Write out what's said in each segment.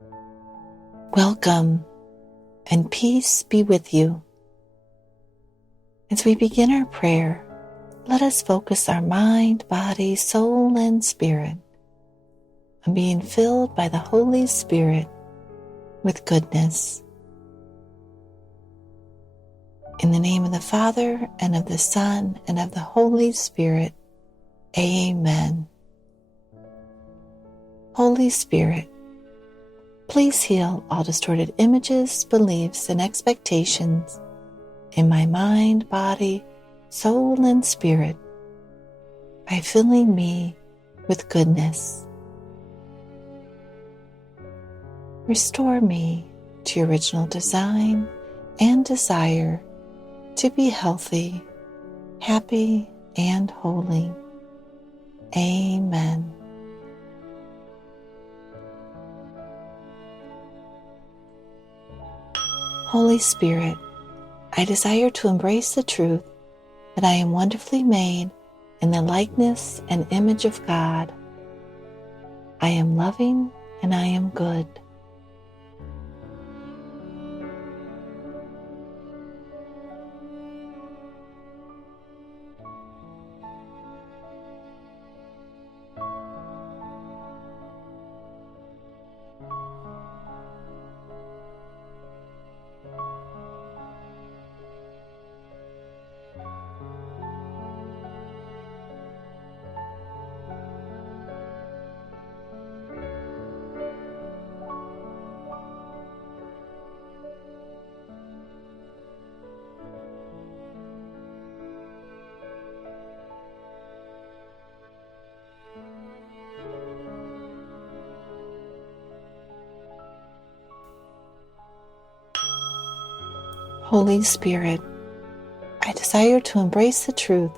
Welcome, and peace be with you. As we begin our prayer, let us focus our mind, body, soul, and spirit on being filled by the Holy Spirit with goodness. In the name of the Father, and of the Son, and of the Holy Spirit, Amen. Holy Spirit, please heal all distorted images, beliefs, and expectations in my mind, body, soul, and spirit by filling me with goodness. Restore me to your original design and desire to be healthy, happy, and holy. Amen. Holy Spirit, I desire to embrace the truth that I am wonderfully made in the likeness and image of God. I am loving and I am good. Holy Spirit, I desire to embrace the truth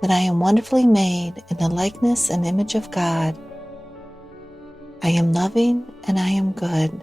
that I am wonderfully made in the likeness and image of God. I am loving and I am good.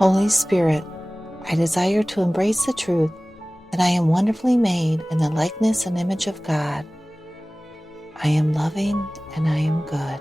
Holy Spirit, I desire to embrace the truth that I am wonderfully made in the likeness and image of God. I am loving and I am good.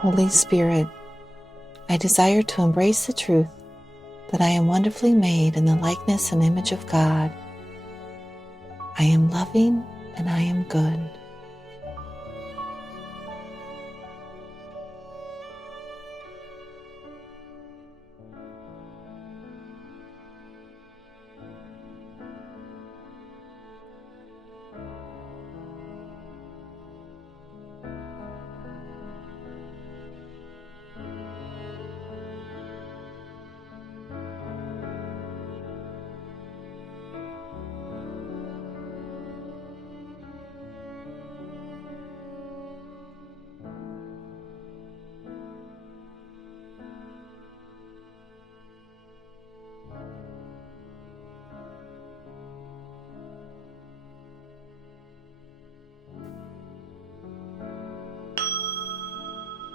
Holy Spirit, I desire to embrace the truth that I am wonderfully made in the likeness and image of God. I am loving and I am good.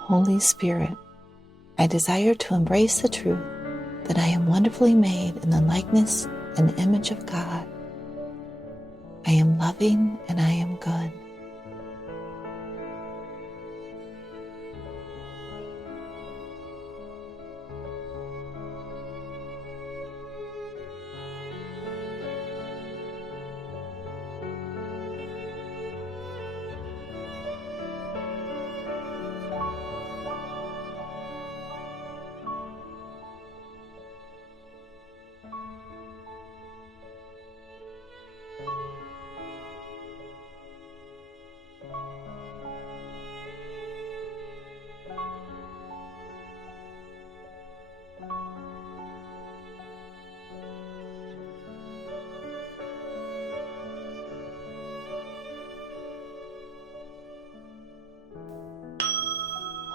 Holy Spirit, I desire to embrace the truth that I am wonderfully made in the likeness and image of God. I am loving and I am good.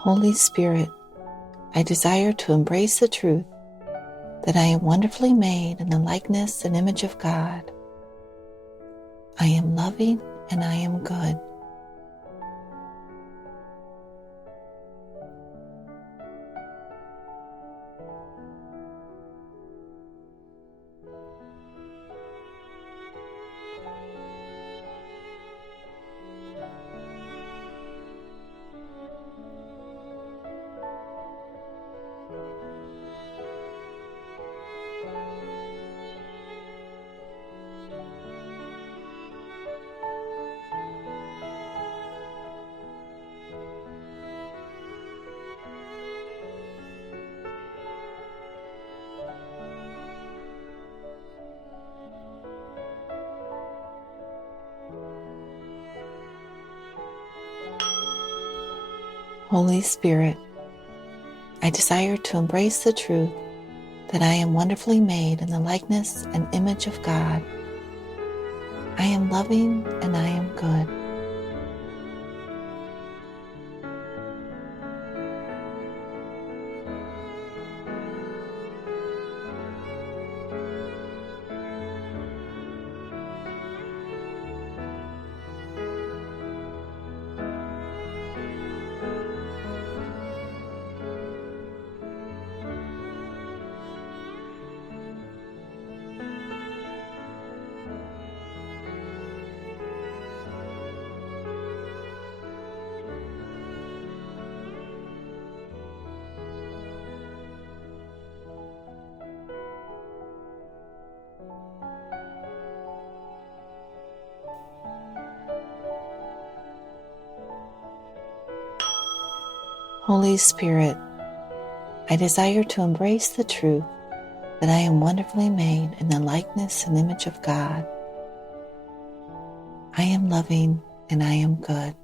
Holy Spirit, I desire to embrace the truth that I am wonderfully made in the likeness and image of God. I am loving and I am good. Holy Spirit, I desire to embrace the truth that I am wonderfully made in the likeness and image of God. I am loving and I am good. Holy Spirit, I desire to embrace the truth that I am wonderfully made in the likeness and image of God. I am loving and I am good.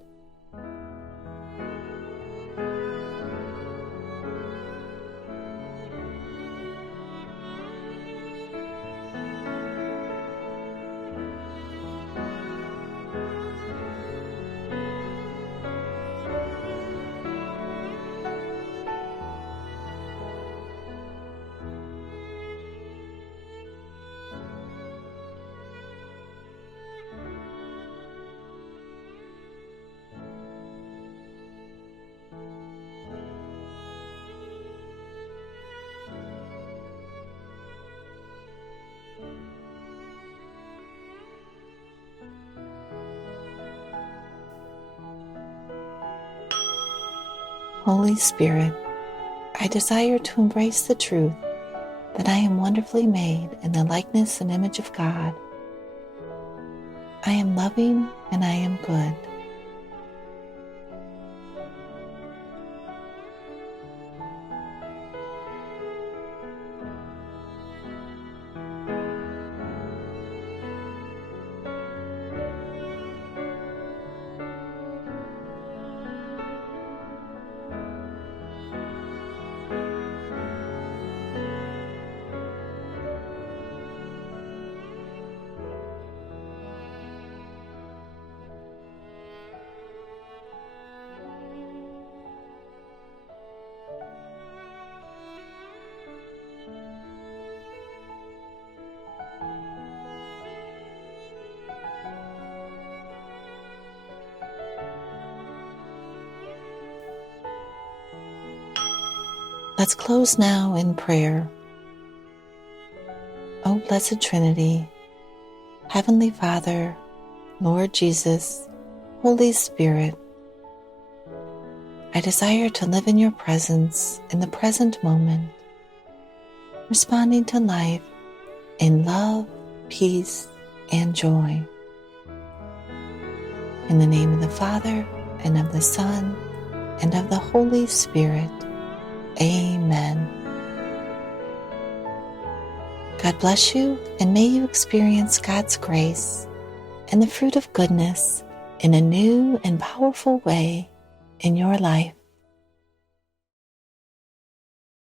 Holy Spirit, I desire to embrace the truth that I am wonderfully made in the likeness and image of God. I am loving and I am good. Let's close now in prayer. O Blessed Trinity, Heavenly Father, Lord Jesus, Holy Spirit, I desire to live in your presence in the present moment, responding to life in love, peace, and joy. In the name of the Father, and of the Son, and of the Holy Spirit. Amen. God bless you, and may you experience God's grace and the fruit of goodness in a new and powerful way in your life.